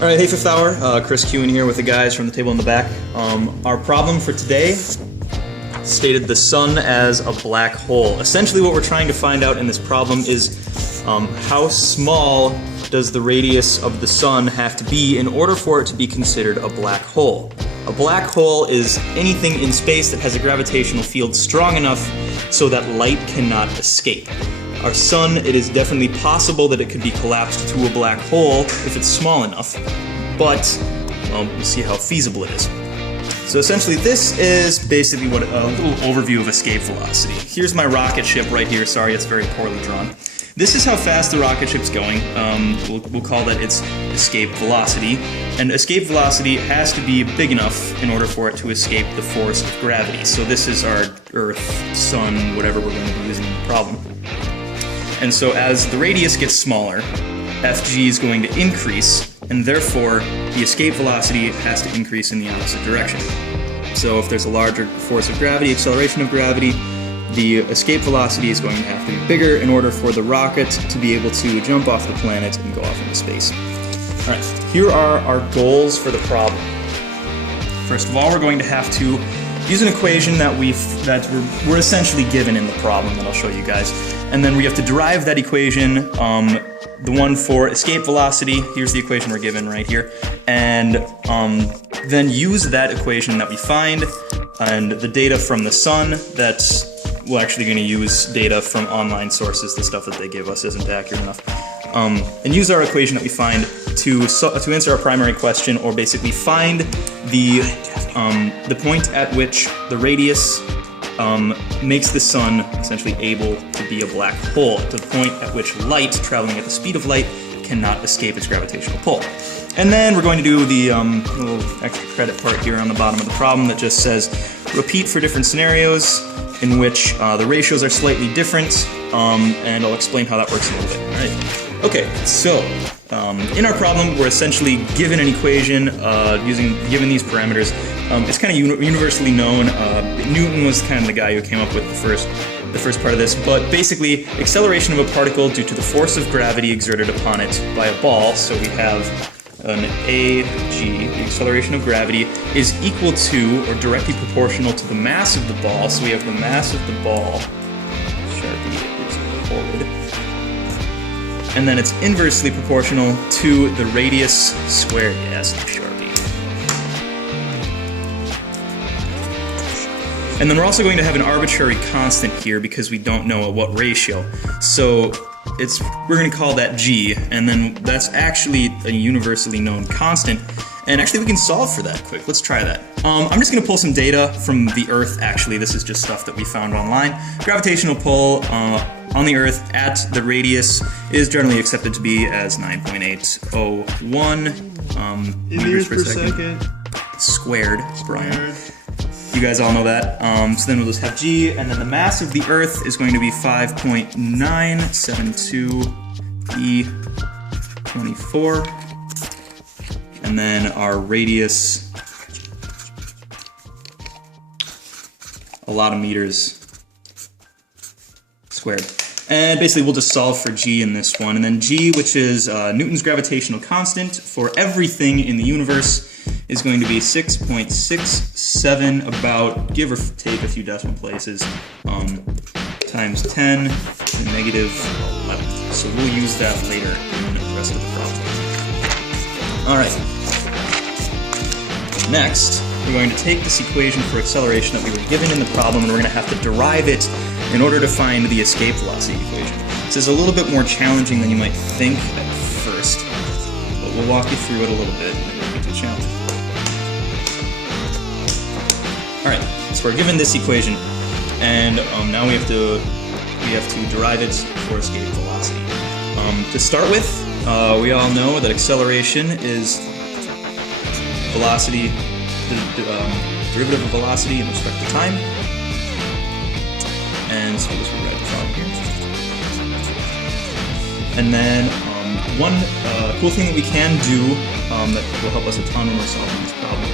All right, hey Fifth Hour, Chris Kuhn here with the guys from the table in the back. Our problem for today stated the sun as a black hole. Essentially what we're trying to find out in this problem is how small does the radius of the sun have to be in order for it to be considered a black hole. A black hole is anything in space that has a gravitational field strong enough so that light cannot escape. Our sun, it is definitely possible that it could be collapsed to a black hole if it's small enough, but well, we'll see how feasible it is. So essentially this is basically what a little overview of escape velocity. Here's my rocket ship right here. Sorry, it's very poorly drawn. This is how fast the rocket ship's going. We'll call that its escape velocity. And escape velocity has to be big enough in order for it to escape the force of gravity. So this is our Earth, Sun, whatever we're going to be using in the problem. And so as the radius gets smaller, Fg is going to increase, and therefore the escape velocity has to increase in the opposite direction. So if there's a larger force of gravity, acceleration of gravity, the escape velocity is going to have to be bigger in order for the rocket to be able to jump off the planet and go off into space. All right, here are our goals for the problem. First of all, we're going to have to use an equation that we're essentially given in the problem that I'll show you guys. And then we have to derive that equation, the one for escape velocity. Here's the equation we're given right here. And then use that equation that we find and the data from the sun that we're actually going to use data from online sources. The stuff that they give us isn't accurate enough. And use our equation that we find to answer our primary question, or basically find the point at which the radius makes the sun essentially able to be a black hole, to the point at which light, traveling at the speed of light, cannot escape its gravitational pull. And then we're going to do the little extra credit part here on the bottom of the problem that just says repeat for different scenarios in which the ratios are slightly different, and I'll explain how that works in a little bit. All right. Okay, so in our problem, we're essentially given an equation given these parameters. It's kind of universally known. Newton was kind of the guy who came up with the first part of this, but basically acceleration of a particle due to the force of gravity exerted upon it by a ball. So we have an ag, the acceleration of gravity, is equal to or directly proportional to the mass of the ball. So we have the mass of the ball, Sharpie is forward, and then it's inversely proportional to the radius squared, yes, Sharpie. And then we're also going to have an arbitrary constant here because we don't know at what ratio. So we're going to call that g, and then that's actually a universally known constant. And actually we can solve for that quick. Let's try that. I'm just going to pull some data from the Earth, actually. This is just stuff that we found online. Gravitational pull on the Earth at the radius is generally accepted to be as 9.801 meters per second. Squared, Brian. You guys all know that. So then we'll just have g, and then the mass of the Earth is going to be 5.972 E24. And then our radius, a lot of meters squared. And basically we'll just solve for g in this one. And then g, which is Newton's gravitational constant for everything in the universe, is going to be 6.67, about, give or take a few decimal places, times 10 to the negative 11th. So we'll use that later in the rest of the problem. Alright. Next, we're going to take this equation for acceleration that we were given in the problem, and we're going to have to derive it in order to find the escape velocity equation. This is a little bit more challenging than you might think at first, but we'll walk you through it a little bit and make it too challenging. Alright, so we're given this equation, and now we have to derive it for escape velocity. To start with, we all know that acceleration is velocity, the derivative of velocity in respect to time. And so we'll rewrite the problem here. And then one cool thing that we can do that will help us a ton when we're solving this problem.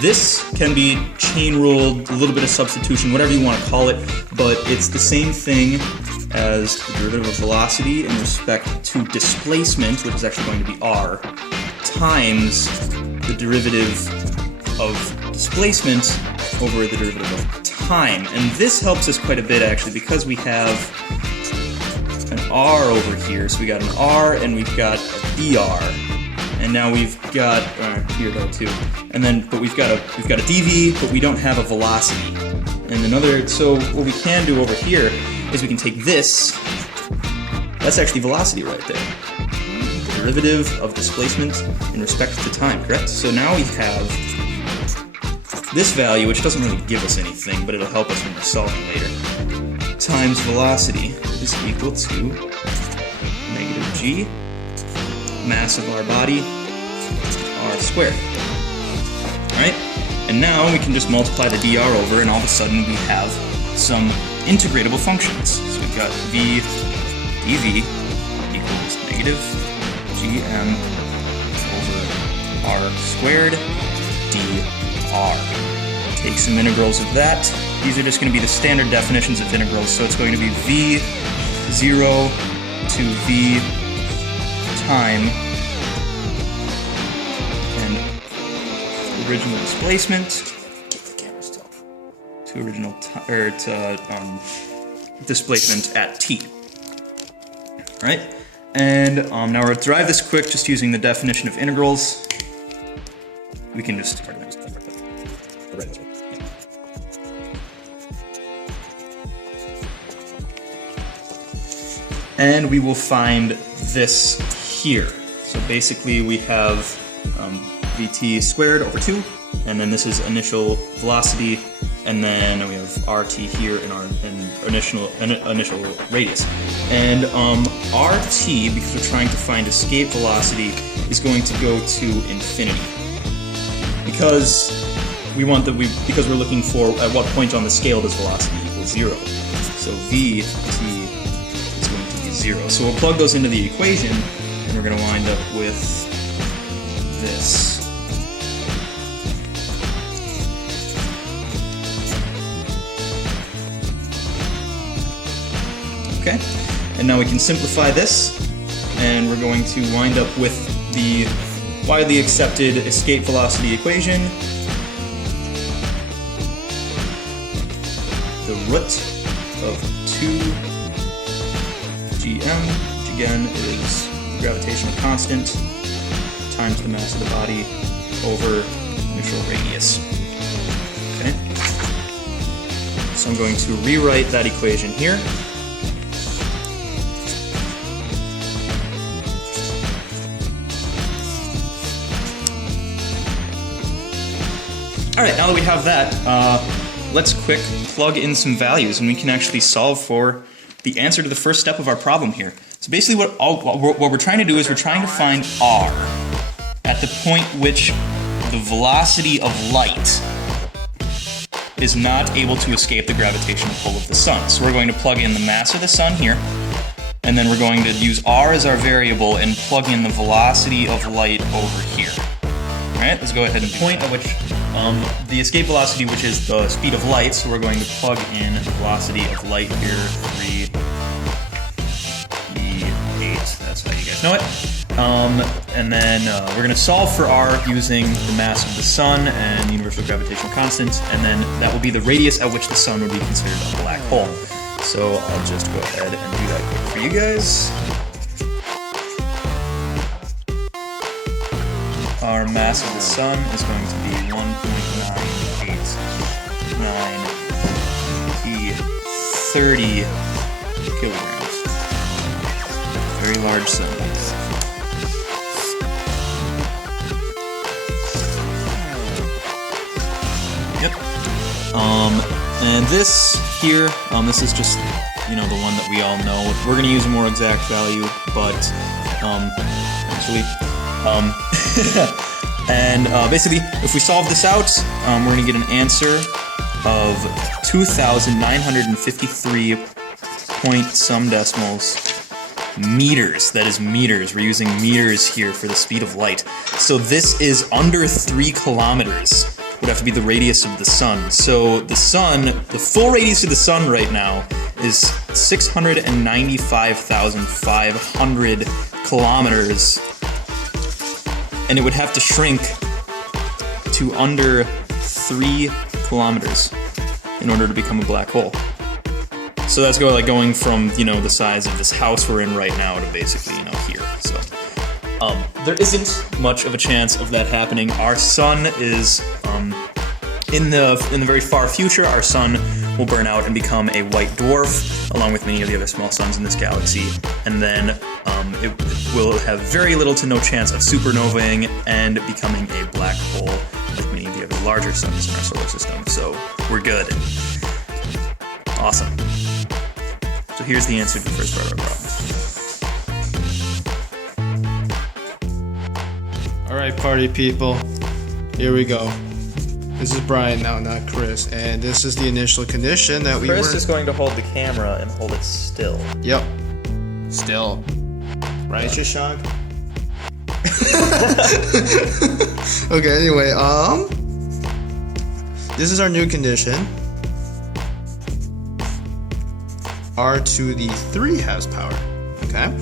This can be chain ruled, a little bit of substitution, whatever you want to call it, but it's the same thing as the derivative of velocity in respect to displacement, which is actually going to be r, times the derivative of displacement over the derivative of time. And this helps us quite a bit actually, because we have an r over here. So we got an r and we've got a dr. And now we've got here though too. And then but we've got a dv, but we don't have a velocity. And so what we can do over here is we can take this. That's actually velocity right there. The derivative of displacement in respect to time, correct? So now we have this value, which doesn't really give us anything, but it'll help us when we're solving later, times velocity is equal to negative g, mass of our body, r squared. Alright? And now we can just multiply the dr over, and all of a sudden we have some integratable functions. So we've got v dv equals negative gm over r squared dr. Take some integrals of that. These are just going to be the standard definitions of integrals, so it's going to be v0 to v time and original displacement to original displacement at t. All right, and now we're going to derive this quick just using the definition of integrals. We can just and we will find this here. So basically we have vt squared over 2, and then this is initial velocity, and then we have rt here in our initial radius. And rt, because we're trying to find escape velocity, is going to go to infinity. Because we're looking for at what point on the scale does velocity equal 0. So vt is going to be 0. So we'll plug those into the equation, and we're going to wind up with this. Okay, and now we can simplify this, and we're going to wind up with the widely accepted escape velocity equation. The root of 2gm, which again is the gravitational constant, times the mass of the body over initial radius. Okay, so I'm going to rewrite that equation here. Alright, now that we have that, let's quick plug in some values, and we can actually solve for the answer to the first step of our problem here. So basically what we're trying to do is we're trying to find r at the point which the velocity of light is not able to escape the gravitational pull of the sun. So we're going to plug in the mass of the sun here, and then we're going to use r as our variable and plug in the velocity of light over here. Alright, let's go ahead and point at which the escape velocity, which is the speed of light, so we're going to plug in the velocity of light here, 3e8, that's how you guys know it. And then we're going to solve for r using the mass of the sun and the universal gravitational constant, and then that will be the radius at which the sun would be considered a black hole. So I'll just go ahead and do that quick for you guys. Our mass of the sun is going to be 1.989 30 kilograms. Very large sun. Yep. And this here, this is just, the one that we all know. We're going to use a more exact value, but actually, and basically, if we solve this out, we're going to get an answer of 2,953 point some decimals meters. That is meters. We're using meters here for the speed of light. So this is under 3 kilometers. Would have to be the radius of the sun. So the sun, the full radius of the sun right now is 695,500 kilometers, and it would have to shrink to under 3 kilometers in order to become a black hole. So that's going from, the size of this house we're in right now to basically, here. So there isn't much of a chance of that happening. Our sun is in the very far future. Our sun will burn out and become a white dwarf, along with many of the other small suns in this galaxy, and then it will have very little to no chance of supernovaing and becoming a black hole like many of the other larger suns in our solar system. So we're good. Awesome. So here's the answer to the first part of our problem. Alright, party people, here we go. This is Brian now, not Chris, and this is the initial condition that we were... Chris is going to hold the camera and hold it still. Yep. Still. Right, Shashank? Okay, anyway, this is our new condition. R to the 3 has power, okay?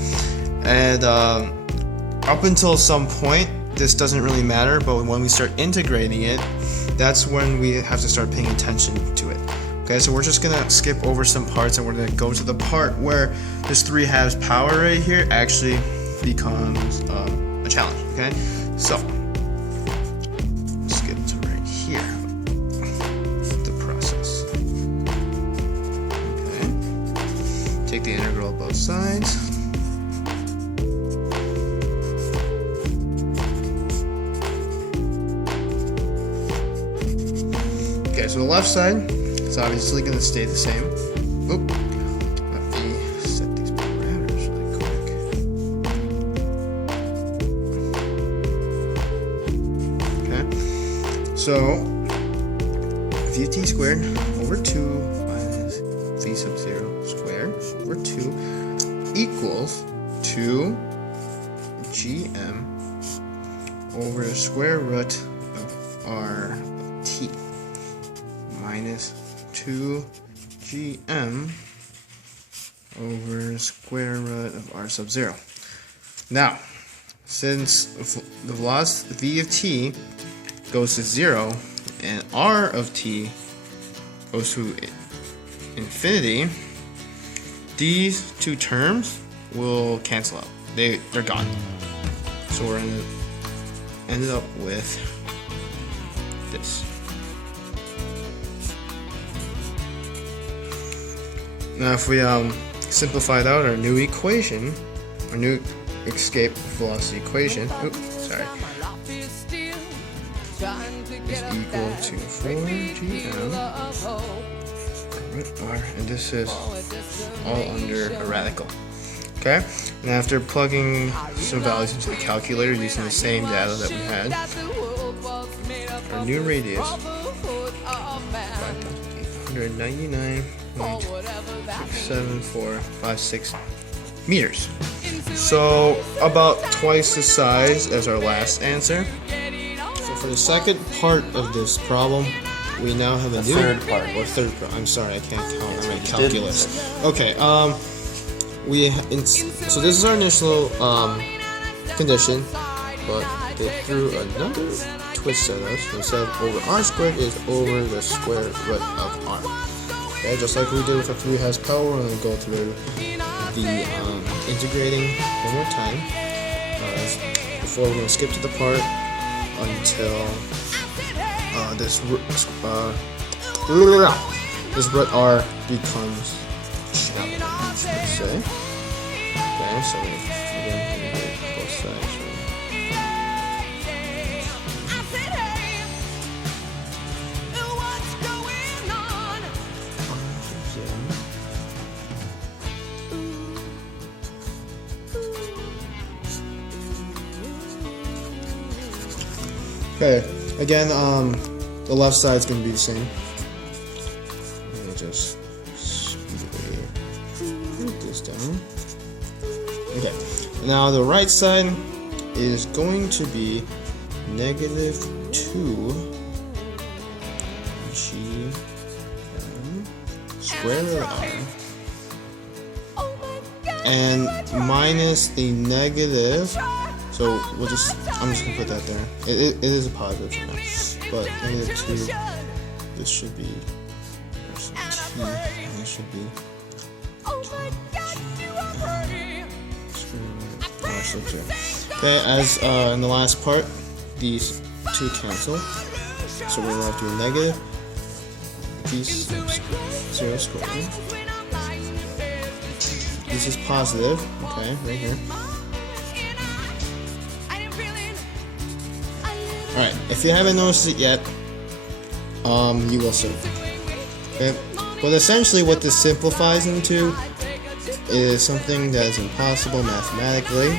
And up until some point, this doesn't really matter, but when we start integrating it, that's when we have to start paying attention to it. Okay, so we're just gonna skip over some parts and we're gonna go to the part where this 3 has power right here actually becomes a challenge, okay? So, skip to right here, the process. Okay, take the integral of both sides. Okay, so the left side is obviously going to stay the same. Oop. Let me set these parameters really quick. Okay, so VT squared over 2 minus V sub 0 squared over 2 equals 2 GM over the square root of RT. Minus 2 GM over square root of R sub 0. Now, since the velocity V of t goes to 0 and R of t goes to infinity, these two terms will cancel out. They're gone. So we're gonna end up with this. Now if we simplified out our new equation, our new escape velocity equation, oops, sorry, is equal to 4GM R, and this is all under a radical. Okay, and after plugging some values into the calculator using the same data that we had, our new radius, 5,899.67456 meters. So about twice the size as our last answer. So for the second part of this problem, we now have a new third part. I'm sorry, I can't count. I'm in calculus. Okay. So this is our initial condition, but they threw another twist at us. Instead of over r squared, is over the square root of r. Okay, just like we did with our 3 has power, we're going to go through the integrating one more time. Before we're going to skip to the part until this root r becomes challenge. Let's say. Okay, so again, both sides. Okay, again, the left side is going to be the same. Let me just put this down. Okay, now the right side is going to be negative 2 GM square root of r and minus the negative. So I'm just gonna put that there. It is a positive for now, but negative 2. This should be t, and this should be r sub 0. Okay, as in the last part, these two cancel, so we're left with negative d sub 0 squared. This is positive, okay, right here. Alright, if you haven't noticed it yet, you will soon. Okay? But essentially what this simplifies into is something that is impossible mathematically.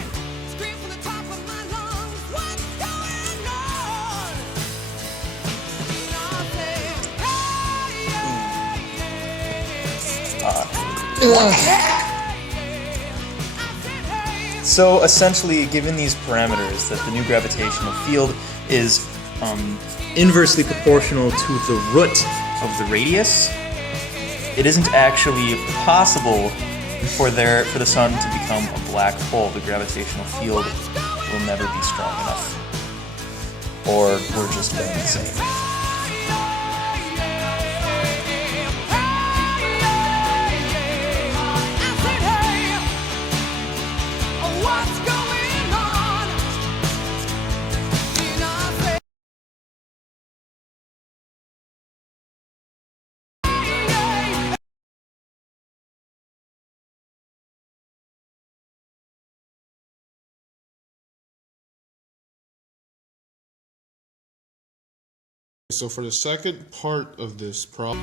So essentially, given these parameters, that the new gravitational field is inversely proportional to the root of the radius, it isn't actually possible for the sun to become a black hole. The gravitational field will never be strong enough. Or we're just going insane. So for the second part of this problem,